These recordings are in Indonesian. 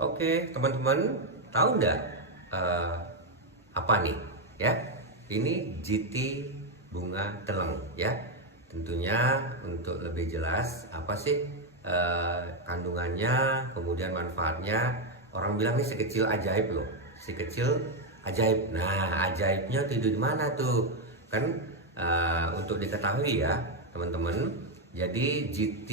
Oke, teman-teman, tahu nggak eh, apa nih? Ya, ini GT bunga teleng ya. Tentunya untuk lebih jelas apa sih kandungannya, kemudian manfaatnya. Orang bilang ini si kecil ajaib loh, si kecil ajaib. Nah, ajaibnya tuh di mana tuh? Kan untuk diketahui ya, teman-teman. Jadi GT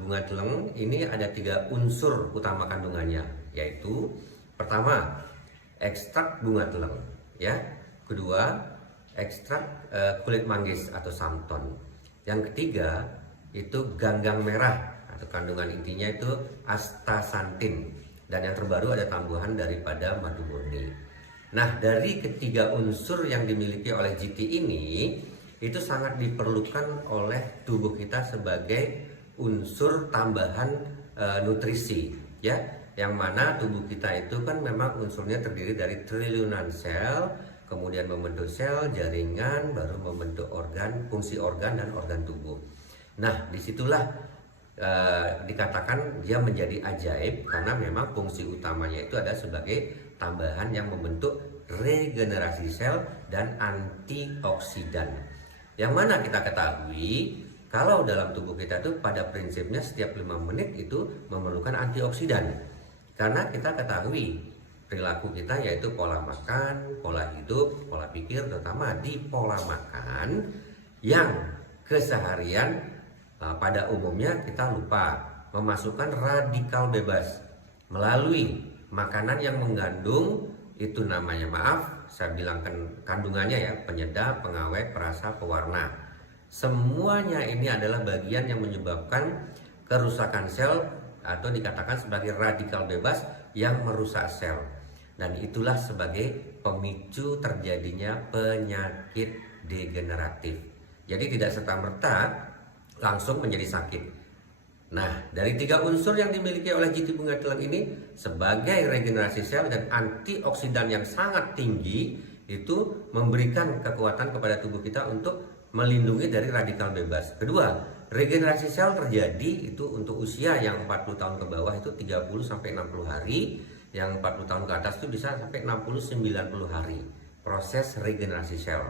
bunga teleng ini ada 3 unsur utama kandungannya, yaitu pertama ekstrak bunga teleng, ya. Kedua ekstrak kulit manggis atau santon. Yang ketiga itu ganggang merah atau kandungan intinya itu astaxanthin, dan yang terbaru ada tambahan daripada madu murni. Nah, dari ketiga unsur yang dimiliki oleh GT ini itu sangat diperlukan oleh tubuh kita sebagai unsur tambahan nutrisi, ya. Yang mana tubuh kita itu kan memang unsurnya terdiri dari triliunan sel, kemudian membentuk sel, jaringan, baru membentuk organ, fungsi organ dan organ tubuh. Nah, disitulah dikatakan dia menjadi ajaib karena memang fungsi utamanya itu ada sebagai tambahan yang membentuk regenerasi sel dan antioksidan. Yang mana kita ketahui kalau dalam tubuh kita tuh pada prinsipnya setiap 5 menit itu memerlukan antioksidan. Karena kita ketahui perilaku kita yaitu pola makan, pola hidup, pola pikir, terutama di pola makan yang keseharian pada umumnya kita lupa memasukkan radikal bebas melalui makanan yang mengandung itu namanya, maaf saya bilang kandungannya ya, penyedap, pengawet, perasa, pewarna. Semuanya ini adalah bagian yang menyebabkan kerusakan sel atau dikatakan sebagai radikal bebas yang merusak sel. Dan itulah sebagai pemicu terjadinya penyakit degeneratif. Jadi tidak serta-merta langsung menjadi sakit. Nah, dari 3 unsur yang dimiliki oleh GT bunga teleng ini sebagai regenerasi sel dan antioksidan yang sangat tinggi itu memberikan kekuatan kepada tubuh kita untuk melindungi dari radikal bebas. Kedua, regenerasi sel terjadi itu untuk usia yang 40 tahun ke bawah itu 30 sampai 60 hari, yang 40 tahun ke atas itu bisa sampai 60-90 hari proses regenerasi sel.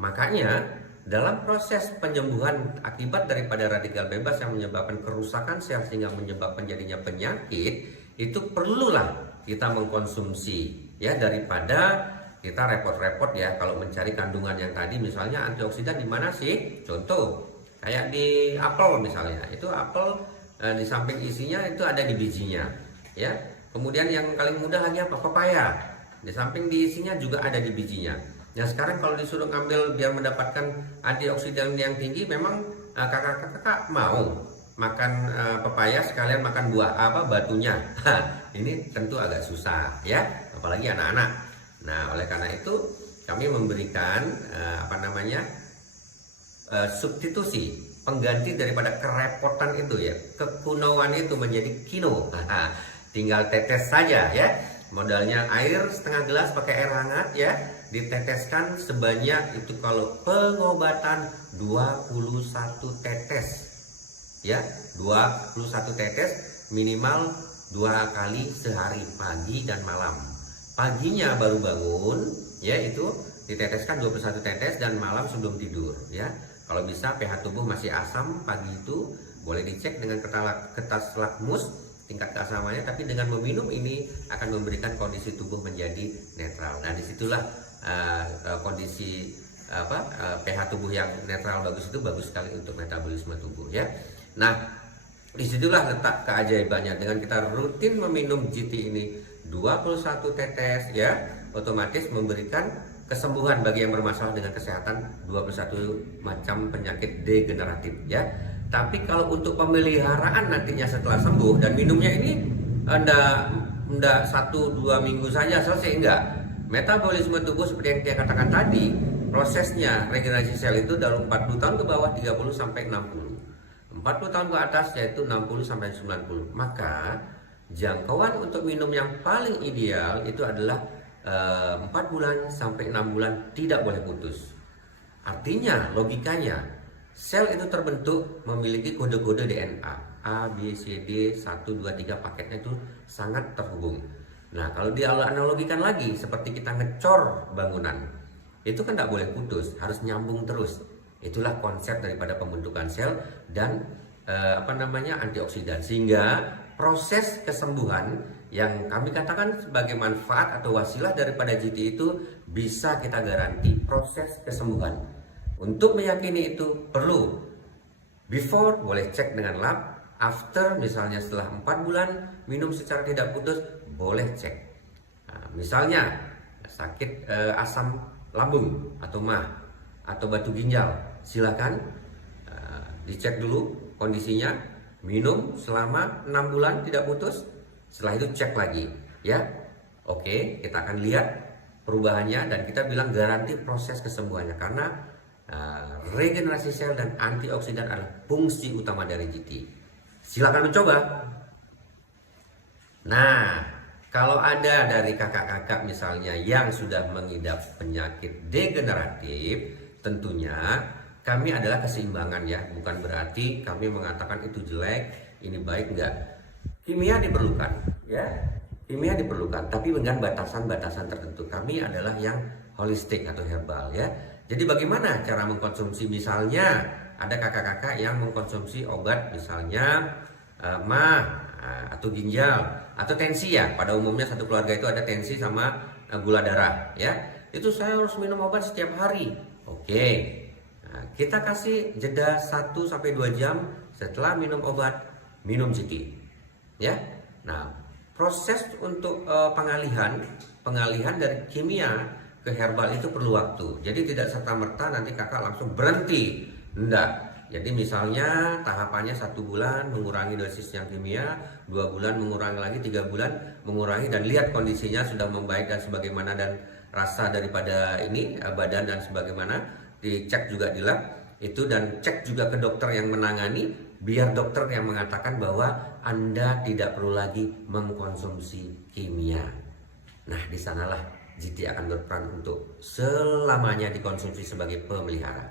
Makanya dalam proses penyembuhan akibat daripada radikal bebas yang menyebabkan kerusakan sel sehingga menyebabkan jadinya penyakit, itu perlulah kita mengkonsumsi ya, daripada kita repot-repot ya kalau mencari kandungan yang tadi. Misalnya antioksidan di mana sih? Contoh kayak di apel misalnya, itu apel di samping isinya itu ada di bijinya ya. Kemudian yang paling mudah lagi apa? Pepaya, di samping di isinya juga ada di bijinya. Nah, sekarang kalau disuruh ngambil biar mendapatkan antioksidan yang tinggi, memang kakak-kakak mau makan pepaya sekalian makan buah batunya. Ini tentu agak susah ya, apalagi anak-anak. Nah, oleh karena itu kami memberikan substitusi, pengganti daripada kerepotan itu ya, kekunoan itu menjadi kino. Tinggal tetes saja ya. Modalnya air setengah gelas pakai air hangat ya, diteteskan sebanyak itu, kalau pengobatan 21 tetes ya, 21 tetes minimal 2 kali sehari, pagi dan malam. Paginya baru bangun ya, itu diteteskan 21 tetes, dan malam sebelum tidur ya. Kalau bisa pH tubuh masih asam pagi itu boleh dicek dengan kertas lakmus tingkat keasamannya, tapi dengan meminum ini akan memberikan kondisi tubuh menjadi netral. Nah, disitulah kondisi pH tubuh yang netral bagus itu bagus sekali untuk metabolisme tubuh ya. Nah, disitulah letak keajaibannya. Dengan kita rutin meminum GT ini 21 tetes ya, otomatis memberikan kesembuhan bagi yang bermasalah dengan kesehatan 21 macam penyakit degeneratif ya. Tapi kalau untuk pemeliharaan nantinya setelah sembuh dan minumnya ini enggak 1-2 minggu saja selesai, enggak. Metabolisme tubuh seperti yang saya katakan tadi, prosesnya regenerasi sel itu dalam 40 tahun ke bawah 30 sampai 60. 40 tahun ke atas yaitu 60 sampai 90. Maka jangkauan untuk minum yang paling ideal itu adalah 4 bulan sampai 6 bulan tidak boleh putus. Artinya logikanya sel itu terbentuk memiliki kode-kode DNA. A, B, C, D, 1, 2, 3 paketnya itu sangat terhubung. Nah, kalau dianalogikan lagi seperti kita ngecor bangunan, itu kan tidak boleh putus, harus nyambung terus. Itulah konsep daripada pembentukan sel dan antioksidan, sehingga proses kesembuhan yang kami katakan sebagai manfaat atau wasilah daripada GT itu bisa kita garansi proses kesembuhan. Untuk meyakini itu perlu before boleh cek dengan lab, after misalnya setelah 4 bulan minum secara tidak putus boleh cek. Nah, misalnya sakit asam lambung atau MAH atau batu ginjal, silakan dicek dulu kondisinya, minum selama 6 bulan tidak putus, setelah itu cek lagi ya. Oke, kita akan lihat perubahannya dan kita bilang garansi proses kesembuhannya, karena regenerasi sel dan antioksidan adalah fungsi utama dari GT. Silakan mencoba. Nah, kalau ada dari kakak-kakak misalnya yang sudah mengidap penyakit degeneratif, tentunya kami adalah keseimbangan ya, bukan berarti kami mengatakan itu jelek, ini baik, enggak. Kimia diperlukan ya, kimia diperlukan, tapi dengan batasan-batasan tertentu. Kami adalah yang holistik atau herbal ya. Jadi bagaimana cara mengkonsumsi? Misalnya ada kakak-kakak yang mengkonsumsi obat misalnya MAH atau ginjal atau tensi ya. Pada umumnya satu keluarga itu ada tensi sama gula darah ya. Itu saya harus minum obat setiap hari. Oke. Nah, kita kasih jeda 1-2 jam setelah minum obat, minum GT. Ya. Nah, proses untuk pengalihan dari kimia ke herbal itu perlu waktu. Jadi tidak serta-merta nanti kakak langsung berhenti. Enggak. Jadi misalnya tahapannya 1 bulan mengurangi dosis yang kimia, 2 bulan mengurangi lagi, 3 bulan mengurangi, dan lihat kondisinya sudah membaik dan sebagaimana, dan rasa daripada ini badan dan sebagaimana, dicek juga di lab itu, dan cek juga ke dokter yang menangani, biar dokter yang mengatakan bahwa Anda tidak perlu lagi mengkonsumsi kimia. Nah, di sanalah GT akan berperan untuk selamanya dikonsumsi sebagai pemelihara.